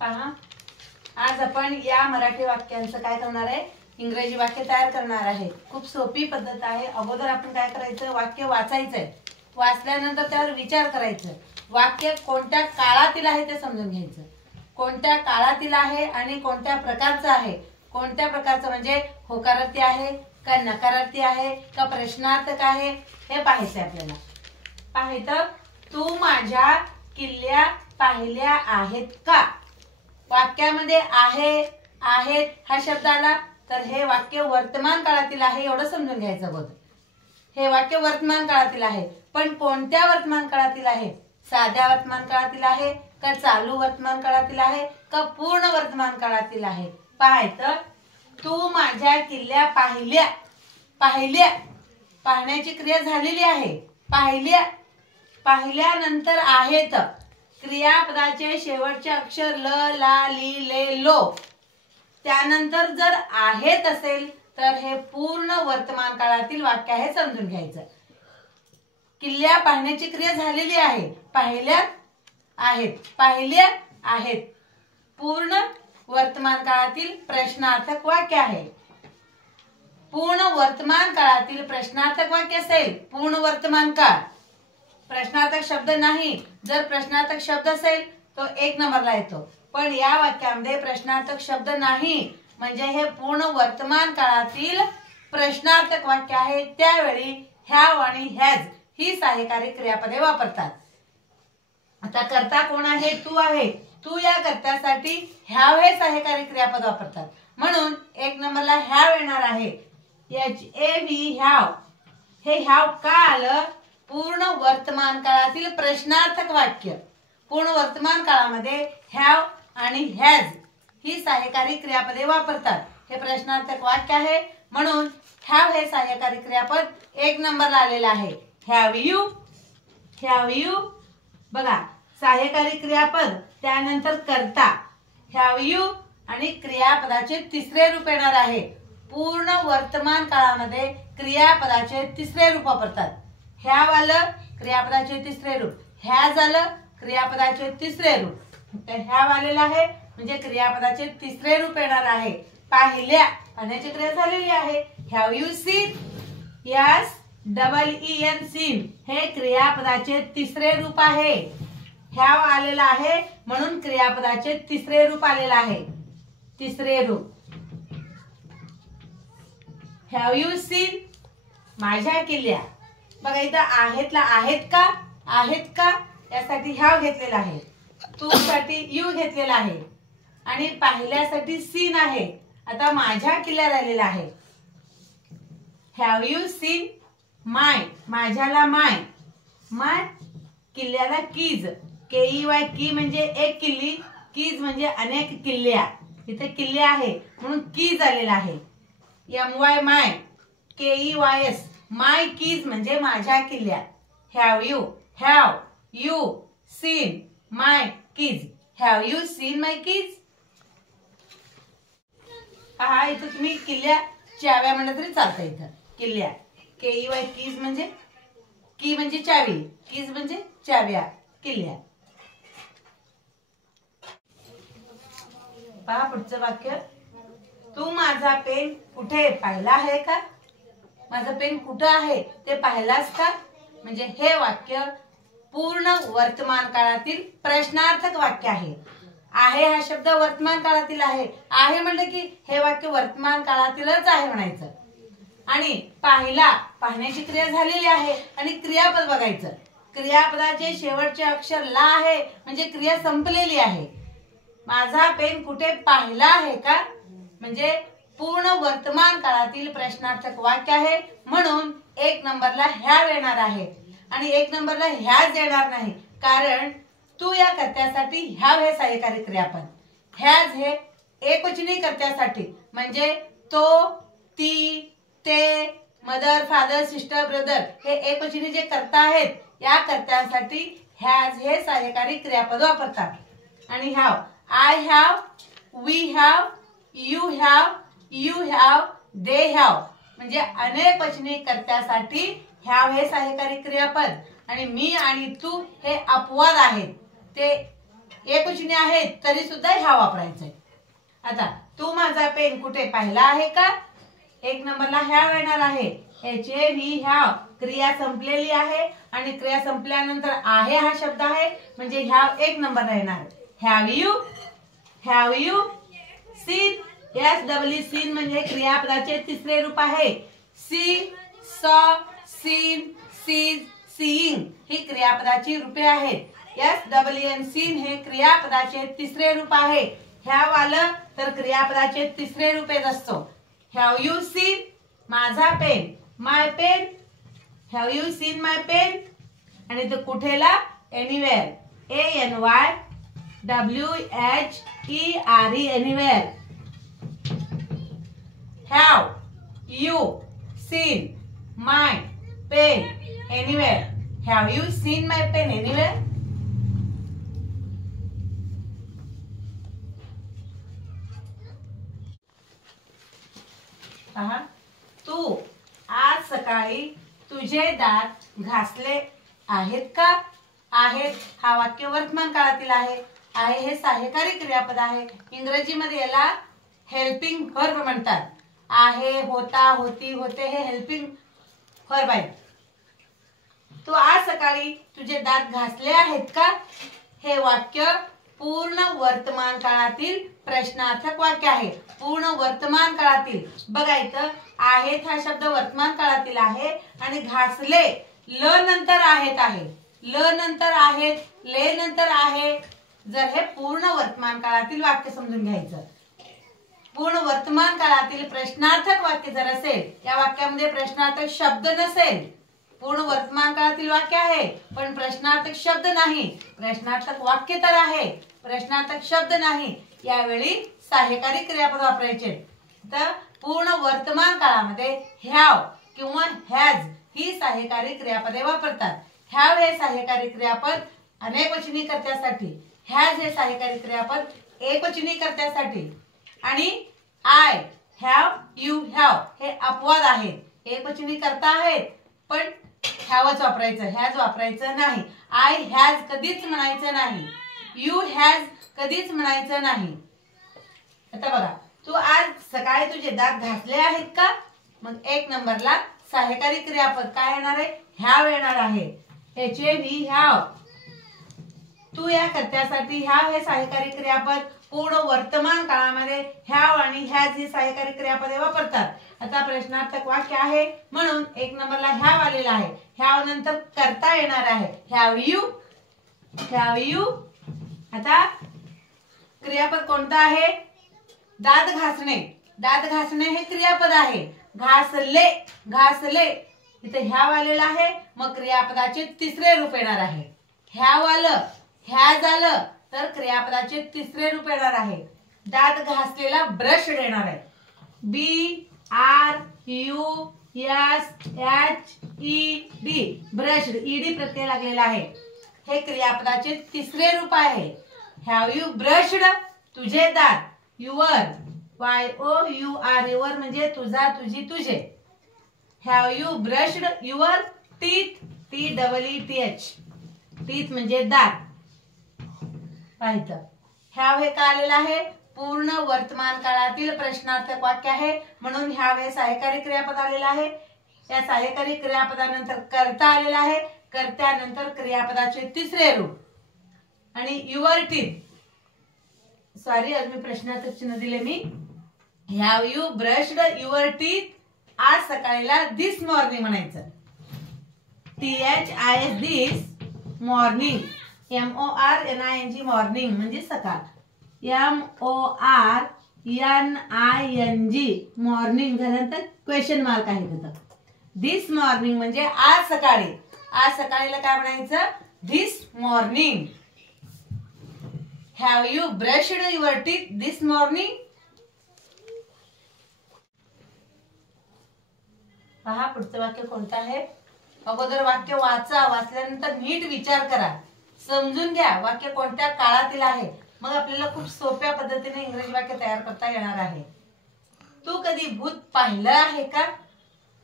पहा, आज आपण या मराठी वाक्यांचं काय करणार आहे, इंग्रजी वाक्य तयार करणार आहे। खूप सोपी पद्धत आहे। अगोदर आपण काय करायचं, वाक्य वाचायचं आहे। वाचल्यानंतर त्यावर विचार करायचं। वाक्य कोणत्या काळातील आहे ते समजून घ्यायचं। कोणत्या काळातील आहे आणि कोणत्या प्रकारचं आहे। कोणत्या प्रकारचं म्हणजे होकारार्थी आहे का नकारार्थी आहे का प्रश्नार्थक आहे हे पाहायचं आपल्याला। पाहायचं, तू माझ्या किल्ल्या पाहिल्या आहेत का। वाक्यामध्ये आहे आहेत हा शब्द आला तर हे वाक्य वर्तमान काळातील आहे एवढं समजून घ्यायचं अगोदर। हे वाक्य वर्तमान काळातील आहे, पण कोणत्या वर्तमान काळातील आहे, साध्या वर्तमान काळातील आहे का चालू वर्तमान काळातील आहे का पूर्ण वर्तमान काळातील आहे। पाहायचं, तू माझ्या किल्ल्या पाहिल्या। पाहिल्या पाहण्याची क्रिया झालेली आहे। पाहिल्या पाहिल्यानंतर आहेत, क्रियापदाचे शेवटचे अक्षर ल ला ली ले लो, त्यानंतर जर आहेत असेल तर हे पूर्ण वर्तमान काळातील वाक्य आहे समजून घ्यायचं। किल्ल्या पाहण्याची क्रिया झालेली आहे, पाहिल्या आहेत, पाहिल्या आहेत, पूर्ण वर्तमान काळातील प्रश्नार्थक वाक्य आहे। पूर्ण वर्तमान काळातील प्रश्नार्थक वाक्य असेल, पूर्ण वर्तमान काळ, प्रश्नार्थक शब्द नाही। जर प्रश्नार्थक शब्द असेल तो एक नंबरला येतो, पण या वाक्यामध्ये प्रश्नार्थक शब्द नाही म्हणजे हे पूर्ण वर्तमान काळातील प्रश्नार्थक वाक्य आहे। त्यावेळी हॅव आणि हॅज ही सहाय्यकारी क्रियापदे वापरतात। आता कर्ता कोण आहे, तू आहे। तू या कर्त्यासाठी हॅव हे सहाय्यकारी क्रियापद वापरतात, म्हणून एक नंबरला हॅव येणार आहे। HAV have. हे हॅव का आलं, पूर्ण वर्तमान काळातील प्रश्नार्थक वाक्य। पूर्ण वर्तमान काळामध्ये हॅव आणि हॅज ही सहाय्यकारी क्रियापदे वापरतात। हे प्रश्नार्थक वाक्य आहे म्हणून हॅव हे सहाय्यकारी क्रियापद एक नंबरला आलेलं आहे। हॅव यू, हॅव यू बघा सहाय्यकारी क्रियापद, त्यानंतर कर्ता हॅव यू आणि क्रियापदाचे तिसरे रूप येणार आहे। पूर्ण वर्तमान काळामध्ये क्रियापदाचे तिसरे रूप वापरतात। हॅव आलं क्रियापदाचे तिसरे रूप, हॅज आलं क्रियापदाचे तिसरे रूप, तर हॅव आलेला आहे म्हणजे क्रियापदाचे तिसरे रूप येणार आहे। पाहिल्या पाहण्याची क्रिया झालेली आहे। Have you seen, yes double EN seen हे क्रियापदाचे तिसरे रूप आहे। हॅव आलेला आहे म्हणून क्रियापदाचे तिसरे रूप आलेला आहे। तिसरे रूप हॅव यू सीन माझ्या किल्ल्या। बघा इथं आहेतला आहेत का, आहेत का यासाठी हॅव घेतलेला आहे, तू साठी यू घेतलेला आहे आणि पाहिल्यासाठी सीन आहे। आता माझ्या किल्ल्या राहिलेला आहे। हॅव यू सीन माय, माझ्याला माय, माय किल्ल्याला कीज, KEY की म्हणजे एक किल्ली, कीज म्हणजे अनेक किल्ल्या। इथे किल्ले आहे म्हणून कीज आलेला आहे। MY my, KEYS my keys म्हणजे माझ्या किल्ल्या। Have you seen my keys, have you seen my keys. पहा इथं तुम्ही किल्ल्या चाव्या म्हणलं तरी चालतं। इथं किल्ल्या KEY कीज म्हणजे की म्हणजे चावी, कीज म्हणजे चाव्या, किल्ल्या। पहा पुढचं वाक्य, तू माझा पेन कुठे पाहिला आहे का। माझं पेन कुठं आहे ते पाहिलास का, म्हणजे हे वाक्य पूर्ण वर्तमान काळातील प्रश्नार्थक वाक्य आहे। आहे हा शब्द वर्तमान काळातील आहे, आहे म्हणलं की हे वाक्य वर्तमान काळातीलच आहे म्हणायचं। आणि पाहिला पाहण्याची क्रिया झालेली आहे आणि क्रियापद बघायचं, क्रियापदाचे शेवटचे अक्षर ला आहे म्हणजे क्रिया संपलेली आहे। माझा पेन कुठे पाहिला आहे का म्हणजे पूर्ण वर्तमान काळातील प्रश्नार्थक वाक्य आहे, म्हणून एक नंबरला हॅव येणार आहे आणि एक नंबरला हॅज येणार नाही, कारण तू या कर्त्यासाठी हॅव हे सहाय्यकारी क्रियापद, हॅज हे एकवचनी कर्त्यासाठी म्हणजे तो, ती, ते, मदर, फादर, सिस्टर, ब्रदर हे एकवचनी जे कर्ता आहेत या कर्त्यासाठी हॅज हे सहाय्यकारी क्रियापद वापरतात। आणि have, I have, we have, you have, you have, they have म्हणजे अनेक वचनी कर्त्यासाठी हॅव हे सहाय्यकारी क्रियापद आणि मी आणि तू हे अपवाद आहेत, ते एकवचनी आहेत तरी सुद्धा ह्या वापरायचा आहे. आता तू माझा पेन कुठे पाहिला आहे का? एक नंबरला ह्याव येणार आहे. ह्याचे ही ह्याव क्रिया संपलेली आहे आणि क्रिया संपल्यानंतर आहे हा शब्द आहे म्हणजे ह्याव एक नंबरला येणार. Have you scene. SEEN म्हणजे क्रियापदाचे तिसरे रूप आहे. See, saw, seen, sees, seeing ही क्रियापदाची रूपे आहेत. SEEN सीन हे क्रियापदाचे तिसरे रूप आहे. ह्याव आलं तर क्रियापदाचे तिसरे रूप येत असतो. हॅव यू सीन माझा pen, my pen. Have you seen my pen आणि तो कुठेला? Anywhere. ANYWHERE anywhere. Have you seen my pen anywhere? Have you seen my pen anywhere? पहा, तू आज सकाळी तुझे दात घासले आहेत का? आहेत हा वाक्य वर्तमान काळातील आहे. आहे हे सहाय्यकारी क्रियापद आहे. इंग्रजीमध्ये याला हेल्पिंग वर्ब म्हणतात. आहे, होता, होती, होते हे हेल्पिंग वर्ब आहेत. तू आज सकाळी तुझे दात घासले आहेत का? हे वाक्य पूर्ण वर्तमान काळातील प्रश्नार्थक वाक्य आहे. पूर्ण वर्तमान काळातील. बघा इथं आहेत हा शब्द वर्तमान काळातील आहे आणि घासले ल नंतर आहेत आहे. ल नंतर आहेत, ले नंतर आहे. जर हे पूर्ण वर्तमान काळातील वाक्य समजून घ्यायचं. पूर्ण वर्तमान काळातील प्रश्नार्थक वाक्य जर असेल, या वाक्यामध्ये प्रश्नार्थक शब्द नसेल, पूर्ण वर्तमान काळातील वाक्य आहे पण प्रश्नार्थक शब्द नाही, प्रश्नार्थक वाक्य तर आहे, प्रश्नार्थक शब्द नाही, यावेळी सहाय्यकारी क्रियापद वापरायचे. तर पूर्ण वर्तमान काळामध्ये हॅव किंवा हॅज ही सहाय्यकारी क्रियापदे वापरतात. हॅव हे सहाय्यकारी क्रियापद अनेकवचनी कर्त्यासाठी, हॅज हे सहाय्यकारी क्रियापद एकवचनी कर्त्यासाठी आणि आय, हॅव, यू, हॅव हे अपवाद आहेत. एकवचनी कर्ता आहेत पण हॅवच वापरायचं, हॅज वापरायचं नाही. आय हॅज कधीच म्हणायचं नाही. यू हॅज कधीच म्हणायचं नाही. आता बघा, तू आज सकाळी तुझे दात घासले आहेत का? मग एक नंबरला सहाय्यकारी क्रियापद काय येणार आहे? हॅव येणार आहे. HAV have. तू या कर्त्यासाठी हॅव हे सहाय्यकारी क्रियापद पूर्ण वर्तमान काळामध्ये हॅव आणि हॅज ही सहाय्यकारी क्रियापदे वापरतात. आता प्रश्नार्थक वाक्य आहे म्हणून एक नंबरला हॅव आलेला आहे. हॅव नंतर करता येणार आहे. Have you, have you. आता क्रियापद कोणतं आहे? दात घासणे. दात घासणे हे क्रियापद आहे. घासले, घासले इथे हॅव आलेला आहे मग क्रियापदाचे तिसरे रूप येणार आहे. हॅव आलं, हॅज आलं तर क्रियापदाचे तिसरे रूप येणार आहे. दात घासलेला ब्रश येणार आहे. BRUSHED ब्रश, ED प्रत्यय लागलेला आहे. हे क्रियापदाचे तिसरे रूप आहे. हॅव यू ब्रश्ड तुझे दात. युअर, YOUR युअर म्हणजे तुझा, तुझी, तुझे. Have you brushed your teeth. TEETH teeth म्हणजे दात. पाहिजे हॅव हे काय आलेलं आहे? पूर्ण वर्तमान काळातील प्रश्नार्थक वाक्य आहे म्हणून हॅव हे सहाय्यकारी क्रियापद आलेलं आहे. या सहाय्यकारी क्रियापदानंतर कर्ता आलेला आहे. कर्त्यानंतर क्रियापदाचे तिसरे रूप आणि युअर टीथ. सॉरी, आज मी प्रश्नार्थक चिन्ह दिले मी. Have you brushed your teeth. आज सकाळीला दिस मॉर्निंग म्हणायचं. THIS this morning. MORNING morning म्हणजे सकाळ. MORNING मॉर्निंग झाल्यानंतर क्वेश्चन मार्क आहे तिथं. दिस मॉर्निंग म्हणजे आज सकाळी. आज सकाळीला काय म्हणायचं? This morning. Have you brushed your teeth this morning. पहा पुढचं वाक्य कोणतं आहे? अगोदर वाक्य वाचा. वाचल्यानंतर नीट विचार करा, समजून घ्या वाक्य कोणत्या काळातील आहे. मग आपल्याला खूप सोप्या पद्धतीने इंग्रजी वाक्य तयार करता येणार आहे. तू कधी भूत पाहिलं आहे का?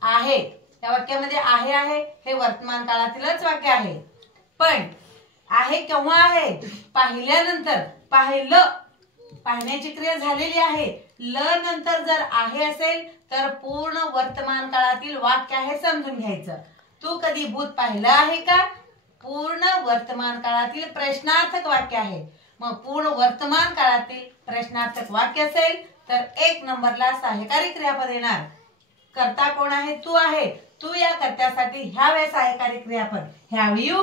आहे या वाक्यामध्ये आहे आहे हे वर्तमान काळातीलच वाक्य आहे पण आहे केव्हा आहे? पाहिल्यानंतर. पाहिलं, पाहण्याची क्रिया झालेली आहे. ल नंतर जर आहे असेल तर पूर्ण वर्तमान काळातील वाक्य आहे समजून घ्यायचं. तू कधी भूत पाहिलं आहे का? पूर्ण वर्तमान काळातील प्रश्नार्थक वाक्य आहे. मग पूर्ण वर्तमान काळातील प्रश्नार्थक वाक्य असेल तर 1 नंबरला सहाय्यकारी क्रियापद येणार. कर्ता कोण आहे? तू आहे. तू या कर्त्यासाठी ह्यावे सहाय्यकारी क्रियापद. Have you,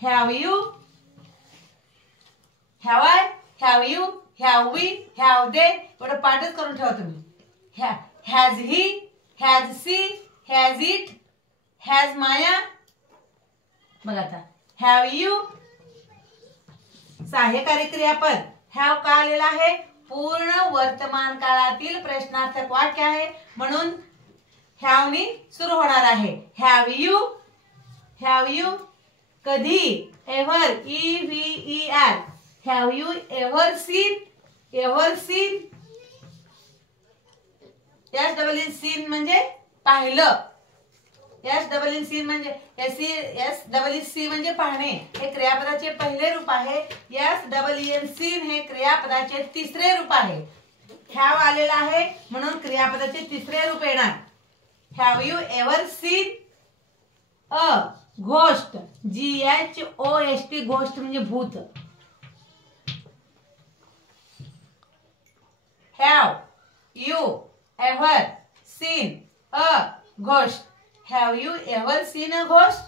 have you, have I, have you, have we, have they एवढं पाठच करून ठेवा तुम्ही. Has he, has she, has it, has Maya. बघा आता हॅव यू सहाय्यकारी क्रियापद. हॅव का आलेला आहे? पूर्ण वर्तमान काळातील प्रश्नार्थक वाक्य आहे म्हणून हॅव नी सुरू होणार आहे. हॅव यू, हॅव यू कधी? Ever, E V E R. Have you ever seen, ever seen. S double E N seen म्हणजे पाहिलं. एस डबल इन सीन म्हणजे एस डबल इन सी म्हणजे पाहणे. हे क्रियापदाचे पहिले रूप आहे. एस डबल इन सीन हे क्रियापदाचे तिसरे रूप आहे. हॅव आलेला आहे म्हणून क्रियापदाचे तिसरे रूप येणार. Have you ever seen a ghost. GHOST ghost म्हणजे भूत. Have you ever seen a ghost. Have you ever seen a ghost?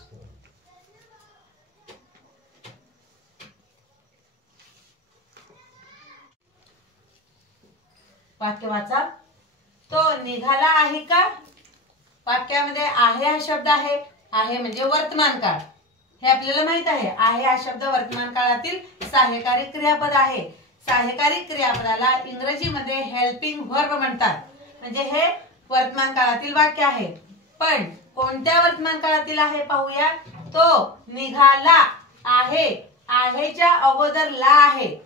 वाक्य वाचा. तो निघाला आहे का? वाक्यामध्ये आहे हा शब्द आहे. आहे म्हणजे वर्तमान काळ. हे आपल्याला माहित आहे. आहे हा शब्द वर्तमान काळातील सहाय्यकारी क्रियापद आहे. सहाय्यकारी क्रियापदाला इंग्रजीमध्ये हेल्पिंग व्हर्ब म्हणतात. म्हणजे हे वर्तमान काळातील वाक्य आहे. पण कोणत्या वर्तमान काळातील आहे पाहूया. तो निघाला आहे. आहेच्या अगोदर ला आहे.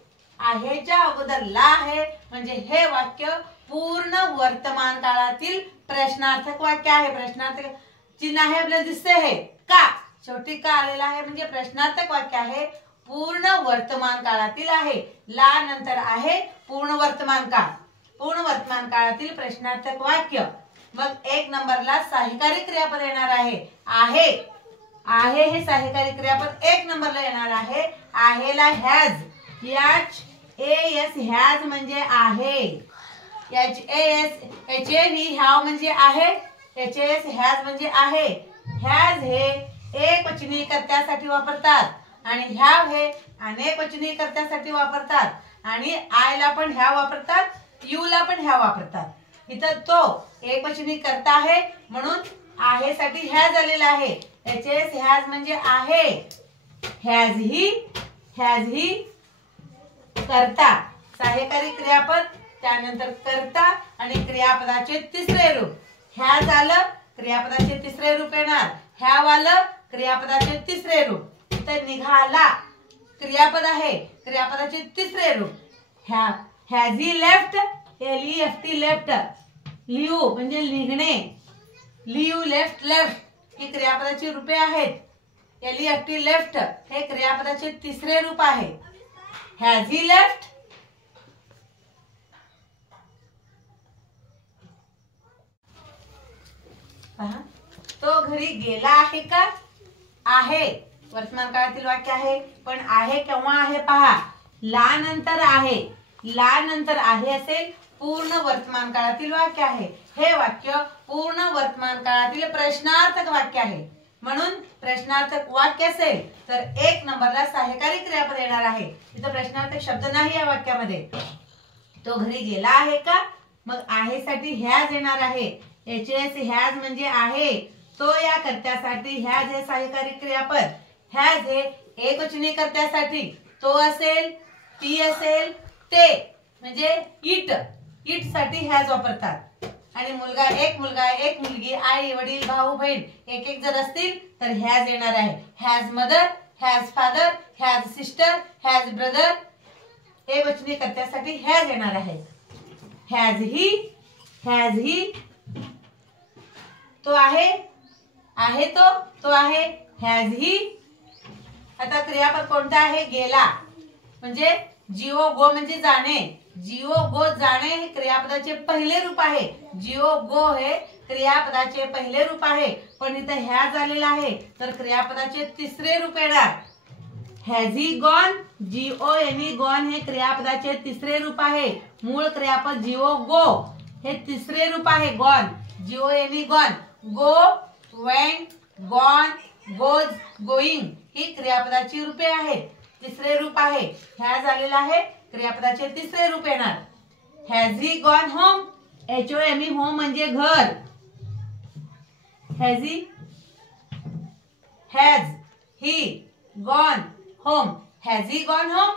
आहेच्या अगोदर ला आहे म्हणजे हे वाक्य पूर्ण वर्तमान काळातील प्रश्नार्थक वाक्य आहे. प्रश्नार्थक चिन्ह आहे आपल्याला दिसते हे का? शेवटी का आलेला आहे म्हणजे प्रश्नार्थक वाक्य आहे. पूर्ण वर्तमान काळातील आहे. ला नंतर आहे पूर्ण वर्तमान काळ. पूर्ण वर्तमान काळातील प्रश्नार्थक वाक्य. मग 1 नंबरला सहाय्यकारी क्रियापद येणार आहे. आहे. आहे हे सहाय्यकारी क्रियापद 1 नंबरला येणार आहे. आहेला हॅज. HAS हॅज म्हणजे आहे. HAV हॅव म्हणजे आहे. HAS हॅज म्हणजे आहे. हॅज हे एकवचनी कर्त्यासाठी वापरतात आणि हॅव हे अनेकवचनी कर्त्यासाठी वापरतात. आणि आय ला पण हॅव वापरतात, यू ला पण हॅव वापरतात. इथं तो एकवचनी कर्ता आहे म्हणून आहे साठी हॅज आलेला आहे. HAS हॅज म्हणजे आहे. हॅज ही कर्ता सहाय्यकारी क्रियापद. त्यानंतर कर्ता आणि क्रियापदाचे तिसरे रूप. हॅज आलं क्रियापदाचे तिसरे रूप येणार. हॅव आलं क्रियापदाचे तिसरे रूप. इथं निघाला क्रियापद आहे. क्रियापदाचे तिसरे रूप. Has he left. LEFT left. लिहू म्हणजे लिहिणे. लिहू लेफ्ट लेफ्ट ही क्रियापदाची रूपे आहेत. LEFT लेफ्ट हे क्रियापदाचे तिसरे रूप आहे. Has he left. तो घरी गेला आहे का? आहे वर्तमान काळातील वाक्य आहे. पण आहे केव्हा आहे पहा. ला नंतर आहे. ला नंतर आहे असेल पूर्ण वर्तमान काळातील वाक्य आहे. हे वाक्य पूर्ण वर्तमान काळातील प्रश्नार्थक वाक्य आहे. म्हणून प्रश्नार्थक वाक्य असेल तर 1 नंबरला सहाय्यकारी क्रियापद येणार आहे. इथं प्रश्नार्थक शब्द नाही या वाक्यामध्ये. तो घरी गेला आहे का? मग आहे साठी हॅज येणार आहे. HAS हॅज म्हणजे आहे. तो या कर्त्यासाठी हॅज हे सहाय्यकारी क्रियापद. हॅज हे एकवचनी कर्त्यासाठी तो असेल, ती असेल, ते म्हणजे इट. इट साठी हॅज वापरतात. आणि मुलगा एक मुलगी, आई वडील भाऊ बहीण एक जर असतील तर हॅज येणार आहे. Has mother, has father, has sister, has brother एकवचनी कर्त्यासाठी हॅज येणार आहे. हॅज ही तो आहे. आहे तो आहे. हॅज ही आता क्रियापद कोणतं आहे? गेला. म्हणजे जिओ गो म्हणजे जाणे. जिओ गो जाणे हे क्रियापदाचे पहिले रूप आहे. जिओ गो हे क्रियापदाचे पहिले रूप आहे. पण इथं हॅज आलेला आहे तर क्रियापदाचे तिसरे रूप येणार. Has he gone, GONE gone हे क्रियापदाचे तिसरे रूप आहे. मूळ क्रियापद जिओ गो हे तिसरे रूप आहे. Gone, GONE gone. Go, went, gone, goes, going ही क्रियापदाची रूपे आहेत. तिसरे रूप आहे. हॅज आलेला आहे क्रियापदाचे तिसरे रूप येणार. Has he gone home, HOME home म्हणजे घर. Has he gone home. Has he gone home.